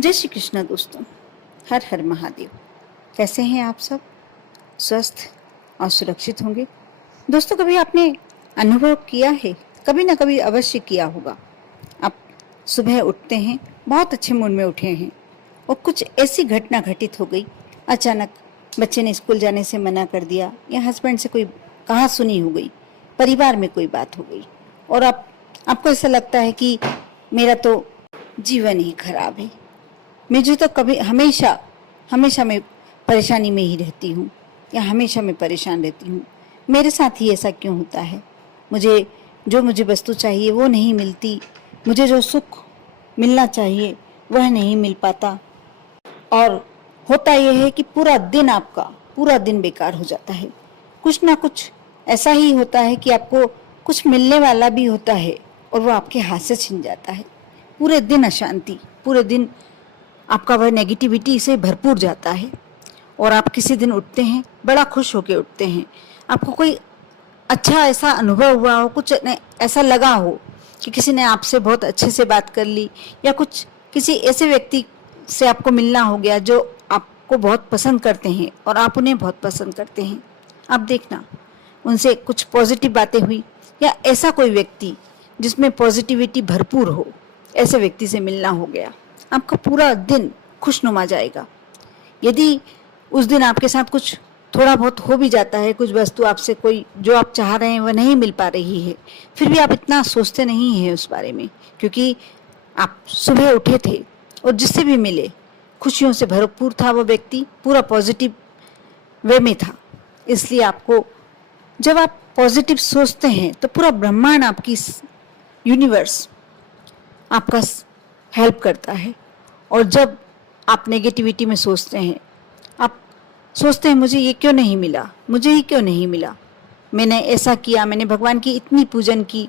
जय श्री कृष्ण दोस्तों। हर हर महादेव। कैसे हैं आप सब? स्वस्थ और सुरक्षित होंगे। दोस्तों, कभी आपने अनुभव किया है, कभी ना कभी अवश्य किया होगा। आप सुबह उठते हैं, बहुत अच्छे मूड में उठे हैं और कुछ ऐसी घटना घटित हो गई। अचानक बच्चे ने स्कूल जाने से मना कर दिया या हस्बैंड से कोई कहा सुनी हो गई, परिवार में कोई बात हो गई और आपको ऐसा लगता है कि मेरा तो जीवन ही खराब है। मुझे तो कभी हमेशा हमेशा मैं परेशानी में ही रहती हूँ या हमेशा मैं परेशान रहती हूँ। मेरे साथ ही ऐसा क्यों होता है? मुझे वस्तु चाहिए वो नहीं मिलती, मुझे जो सुख मिलना चाहिए वह नहीं मिल पाता और होता यह है कि पूरा दिन बेकार हो जाता है। कुछ ना कुछ ऐसा ही होता है कि आपको कुछ मिलने वाला भी होता है और वो आपके हाथ से छिन जाता है। पूरे दिन अशांति, पूरे दिन आपका वह नेगेटिविटी से भरपूर जाता है और आप किसी दिन उठते हैं, बड़ा खुश होकर उठते हैं। आपको कोई अच्छा ऐसा अनुभव हुआ हो, कुछ ऐसा लगा हो कि किसी ने आपसे बहुत अच्छे से बात कर ली या कुछ किसी ऐसे व्यक्ति से आपको मिलना हो गया जो आपको बहुत पसंद करते हैं और आप उन्हें बहुत पसंद करते हैं। आप देखना, उनसे कुछ पॉजिटिव बातें हुई या ऐसा कोई व्यक्ति जिसमें पॉजिटिविटी भरपूर हो, ऐसे व्यक्ति से मिलना हो गया, आपका पूरा दिन खुशनुमा जाएगा। यदि उस दिन आपके साथ कुछ थोड़ा बहुत हो भी जाता है, कुछ वस्तु आपसे कोई जो आप चाह रहे हैं वह नहीं मिल पा रही है, फिर भी आप इतना सोचते नहीं हैं उस बारे में, क्योंकि आप सुबह उठे थे और जिससे भी मिले खुशियों से भरपूर था वो व्यक्ति, पूरा पॉजिटिव वे में था। इसलिए आपको जब आप पॉजिटिव सोचते हैं तो पूरा ब्रह्मांड, आपकी यूनिवर्स आपका हेल्प करता है। और जब आप नेगेटिविटी में सोचते हैं, आप सोचते हैं मुझे ये क्यों नहीं मिला, मुझे ही क्यों नहीं मिला, मैंने ऐसा किया, मैंने भगवान की इतनी पूजन की,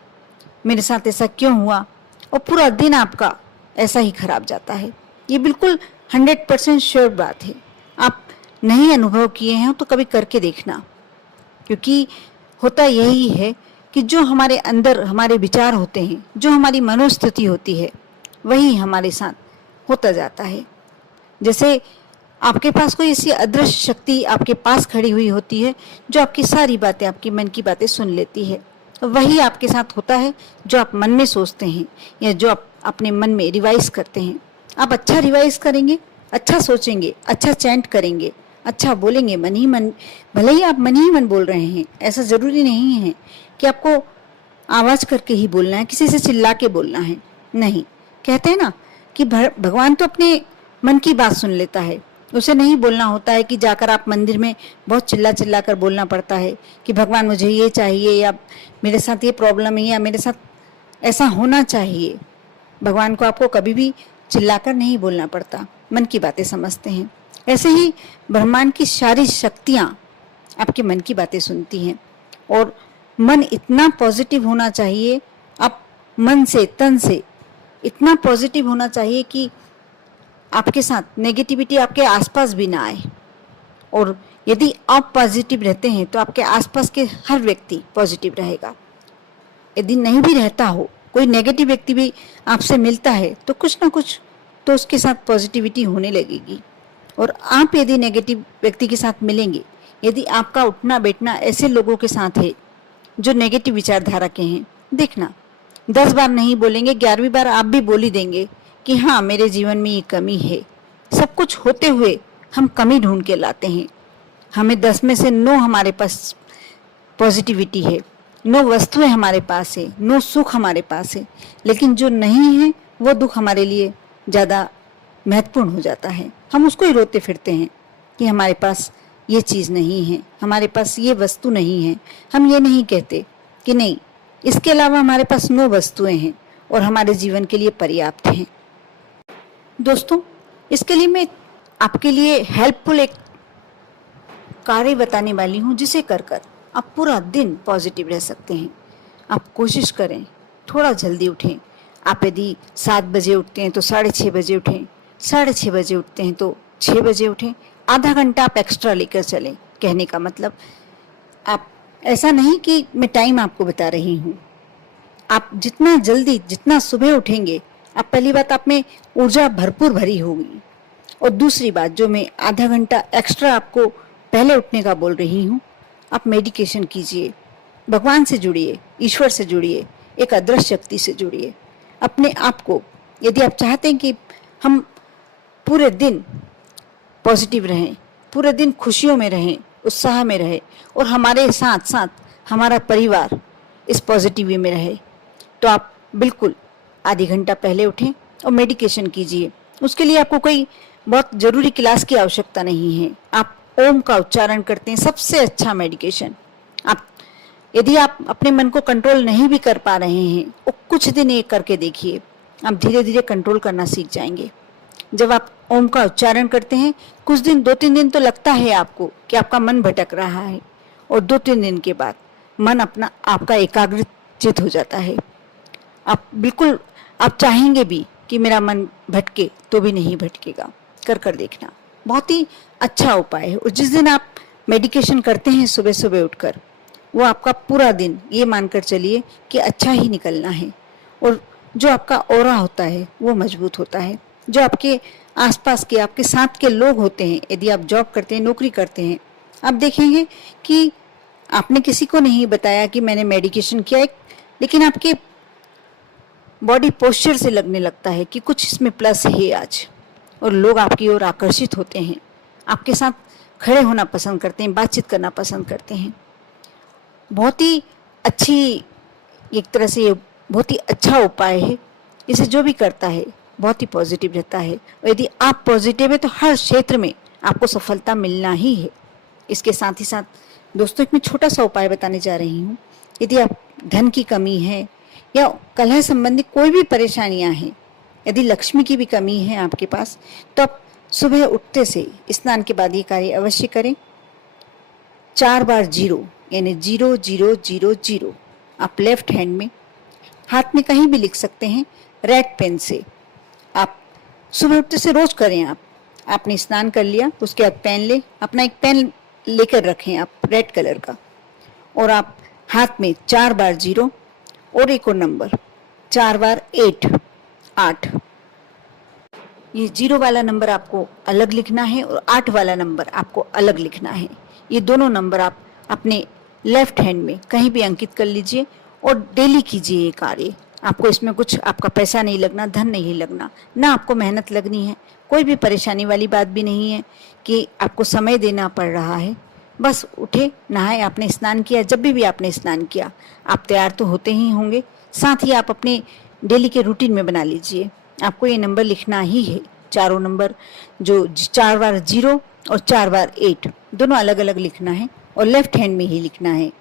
मेरे साथ ऐसा क्यों हुआ, और पूरा दिन आपका ऐसा ही खराब जाता है। ये बिल्कुल 100% श्योर बात है। आप नहीं अनुभव किए हैं तो कभी करके देखना, क्योंकि होता यही है कि जो हमारे अंदर हमारे विचार होते हैं, जो हमारी मनोस्थिति होती है, वही हमारे साथ होता जाता है। जैसे आपके पास कोई ऐसी अदृश्य शक्ति आपके पास खड़ी हुई होती है जो आपकी सारी बातें, आपकी मन की बातें सुन लेती है। वही आपके साथ होता है जो आप मन में सोचते हैं या जो आप अपने मन में रिवाइज करते हैं। आप अच्छा रिवाइज करेंगे, अच्छा सोचेंगे, अच्छा चैंट करेंगे, अच्छा बोलेंगे मन ही मन, भले ही आप मन ही मन बोल रहे हैं, ऐसा ज़रूरी नहीं है कि आपको आवाज़ करके ही बोलना है, किसी से चिल्ला के बोलना है। नहीं, कहते हैं ना कि भगवान तो अपने मन की बात सुन लेता है। उसे नहीं बोलना होता है कि जाकर आप मंदिर में बहुत चिल्ला चिल्ला कर बोलना पड़ता है कि भगवान मुझे ये चाहिए या मेरे साथ ये प्रॉब्लम है या मेरे साथ ऐसा होना चाहिए। भगवान को आपको कभी भी चिल्लाकर नहीं बोलना पड़ता, मन की बातें समझते हैं। ऐसे ही ब्रह्मांड की सारी शक्तियाँ आपके मन की बातें सुनती हैं और मन इतना पॉजिटिव होना चाहिए, आप मन से तन से इतना पॉजिटिव होना चाहिए कि आपके साथ नेगेटिविटी आपके आसपास भी ना आए। और यदि आप पॉजिटिव रहते हैं तो आपके आसपास के हर व्यक्ति पॉजिटिव रहेगा। यदि नहीं भी रहता हो, कोई नेगेटिव व्यक्ति भी आपसे मिलता है तो कुछ ना कुछ तो उसके साथ पॉजिटिविटी होने लगेगी। और आप यदि नेगेटिव व्यक्ति के साथ मिलेंगे, यदि आपका उठना बैठना ऐसे लोगों के साथ है जो नेगेटिव विचारधारा के हैं, देखना 10 बार नहीं बोलेंगे, 11वीं बार आप भी बोल ही देंगे कि हाँ, मेरे जीवन में ये कमी है। सब कुछ होते हुए हम कमी ढूंढ के लाते हैं। हमें 10 में से 9 हमारे पास पॉजिटिविटी है, 9 वस्तुएं हमारे पास है, 9 सुख हमारे पास है, लेकिन जो नहीं है वो दुख हमारे लिए ज़्यादा महत्वपूर्ण हो जाता है। हम उसको ही रोते फिरते हैं कि हमारे पास ये चीज़ नहीं है, हमारे पास ये वस्तु नहीं है। हम ये नहीं कहते कि नहीं, इसके अलावा हमारे पास 9 वस्तुएं हैं और हमारे जीवन के लिए पर्याप्त हैं। दोस्तों, इसके लिए मैं आपके लिए हेल्पफुल एक कार्य बताने वाली हूँ, जिसे कर कर आप पूरा दिन पॉजिटिव रह सकते हैं। आप कोशिश करें, थोड़ा जल्दी उठें। आप यदि 7 बजे उठते हैं तो 6:30 बजे उठें, 6:30 बजे उठते हैं तो 6 बजे उठें। आधा घंटा आप एक्स्ट्रा लेकर चलें। कहने का मतलब, आप ऐसा नहीं कि मैं टाइम आपको बता रही हूँ, आप जितना जल्दी, जितना सुबह उठेंगे अब पहली बात, आप में ऊर्जा भरपूर भरी होगी। और दूसरी बात, जो मैं आधा घंटा एक्स्ट्रा आपको पहले उठने का बोल रही हूँ, आप मेडिटेशन कीजिए, भगवान से जुड़िए, ईश्वर से जुड़िए, एक अदृश्य शक्ति से जुड़िए। अपने आप को, यदि आप चाहते हैं कि हम पूरे दिन पॉजिटिव रहें, पूरे दिन खुशियों में रहें, उत्साह में रहें, और हमारे साथ साथ हमारा परिवार इस पॉजिटिव वे में रहे, तो आप बिल्कुल आधी घंटा पहले उठें और मेडिटेशन कीजिए। उसके लिए आपको कोई बहुत ज़रूरी क्लास की आवश्यकता नहीं है। आप ओम का उच्चारण करते हैं, सबसे अच्छा मेडिटेशन। आप यदि आप अपने मन को कंट्रोल नहीं भी कर पा रहे हैं, वो कुछ दिन ये करके देखिए, आप धीरे धीरे कंट्रोल करना सीख जाएंगे। जब आप ओम का उच्चारण करते हैं, कुछ दिन, 2-3 दिन तो लगता है आपको कि आपका मन भटक रहा है, और 2-3 दिन के बाद मन अपना आपका एकाग्रचित हो जाता है। आप बिल्कुल, आप चाहेंगे भी कि मेरा मन भटके तो भी नहीं भटकेगा। कर देखना, बहुत ही अच्छा उपाय है। और जिस दिन आप मेडिटेशन करते हैं सुबह सुबह उठकर, वो आपका पूरा दिन ये मानकर चलिए कि अच्छा ही निकलना है। और जो आपका ऑरा होता है वो मजबूत होता है। जो आपके आसपास के, आपके साथ के लोग होते हैं, यदि आप जॉब करते हैं, नौकरी करते हैं, आप देखेंगे कि आपने किसी को नहीं बताया कि मैंने मेडिटेशन किया, लेकिन आपके बॉडी पोस्चर से लगने लगता है कि कुछ इसमें प्लस है आज, और लोग आपकी ओर आकर्षित होते हैं, आपके साथ खड़े होना पसंद करते हैं, बातचीत करना पसंद करते हैं। बहुत ही अच्छी, एक तरह से ये बहुत ही अच्छा उपाय है। इसे जो भी करता है बहुत ही पॉजिटिव रहता है। और यदि आप पॉजिटिव है तो हर क्षेत्र में आपको सफलता मिलना ही है। इसके साथ ही साथ दोस्तों, एक मैं छोटा सा उपाय बताने जा रही हूँ। यदि आप धन की कमी है या कलह संबंधी कोई भी परेशानियां हैं, यदि लक्ष्मी की भी कमी है आपके पास, तो आप सुबह उठते से स्नान के बाद ये कार्य अवश्य करें। 4 बार 0 यानी 0 आप लेफ्ट हैंड में, हाथ में कहीं भी लिख सकते हैं, रेड पेन से। आप सुबह उठते से रोज करें। आपने स्नान कर लिया, उसके बाद पेन ले, अपना एक पेन लेकर रखें आप रेड कलर का, और आप हाथ में 4 बार 0 और एक और नंबर 4 बार 8। ये 0 वाला नंबर आपको अलग लिखना है और 8 वाला नंबर आपको अलग लिखना है। ये दोनों नंबर आप अपने लेफ्ट हैंड में कहीं भी अंकित कर लीजिए और डेली कीजिए ये कार्य। आपको इसमें कुछ, आपका पैसा नहीं लगना, धन नहीं लगना, ना आपको मेहनत लगनी है, कोई भी परेशानी वाली बात भी नहीं है कि आपको समय देना पड़ रहा है। बस उठे, नहाए, आपने स्नान किया, जब भी आपने स्नान किया आप तैयार तो होते ही होंगे, साथ ही आप अपने डेली के रूटीन में बना लीजिए। आपको ये नंबर लिखना ही है, चारों नंबर, जो 4 बार 0 और 4 बार 8 दोनों अलग अलग लिखना है और लेफ्ट हैंड में ही लिखना है।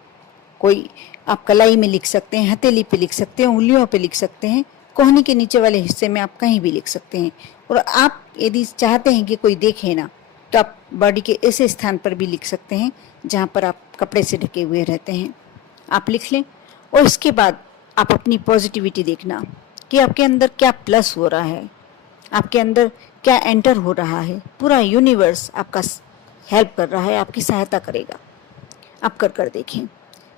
कोई आप कलाई में लिख सकते हैं, हथेली पे लिख सकते हैं, उंगलियों पे लिख सकते हैं, कोहनी के नीचे वाले हिस्से में आप कहीं भी लिख सकते हैं। और आप यदि चाहते हैं कि कोई देखे ना, तो आप बॉडी के ऐसे स्थान पर भी लिख सकते हैं जहाँ पर आप कपड़े से ढके हुए रहते हैं। आप लिख लें और इसके बाद आप अपनी पॉजिटिविटी देखना कि आपके अंदर क्या प्लस हो रहा है, आपके अंदर क्या एंटर हो रहा है। पूरा यूनिवर्स आपका हेल्प कर रहा है, आपकी सहायता करेगा। आप कर देखें।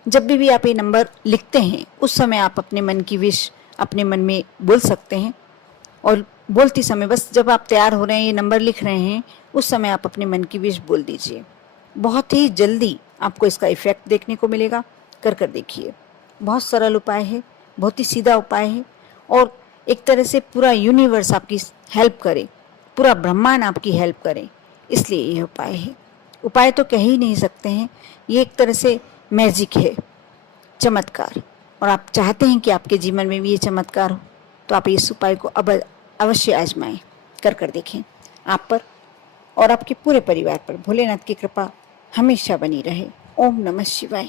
जब भी आप ये नंबर लिखते हैं, उस समय आप अपने मन की विश अपने मन में बोल सकते हैं, और बोलते समय बस जब आप तैयार हो रहे हैं, ये नंबर लिख रहे हैं, उस समय आप अपने मन की विश बोल दीजिए। बहुत ही जल्दी आपको इसका इफेक्ट देखने को मिलेगा। कर देखिए। बहुत सरल उपाय है, बहुत ही सीधा उपाय है, और एक तरह से पूरा यूनिवर्स आपकी हेल्प करे, पूरा ब्रह्मांड आपकी हेल्प करे, इसलिए यह उपाय है। उपाय तो कह ही नहीं सकते हैं, ये एक तरह से मैजिक है, चमत्कार। और आप चाहते हैं कि आपके जीवन में भी ये चमत्कार हो, तो आप इस उपाय को अब अवश्य आजमाएं। कर देखें। आप पर और आपके पूरे परिवार पर भोलेनाथ की कृपा हमेशा बनी रहे। ओम नमः शिवाय।